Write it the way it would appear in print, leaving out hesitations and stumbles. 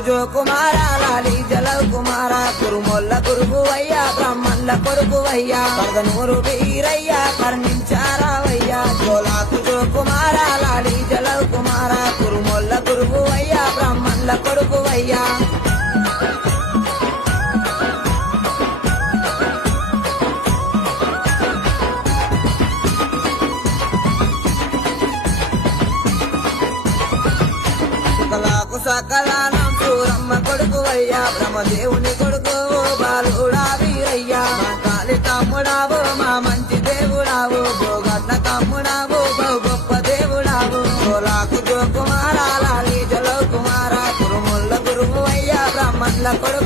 జో కుమార లాలి జల కుమార కురుమొల్ల గురువయ్యా బ్రాహ్మణుల కొడుకువయ్యా పరదనూరు వీరయ్యా కర్ణించారావయ్యా జోలాకు జో కుమార లాలి జల కుమార కురుమొల్ల గురువయ్యా బ్రాహ్మణుల కొడుకువయ్యా సకలానం సూరమ్మ కొడుకువయ్యా బ్రహ్మదేవుని కొడుకు బాలుడా వీరయ్యా మా కాలి తమ్ముడావు మా మంచి దేవుడావు భోగన్న తమ్ముడావు బహు గొప్ప దేవుడావు జోలాకు జో కుమార లాలి జలో కుమార కురుముల్ల గురువు అయ్యా బ్రాహ్మణుల కొడుకు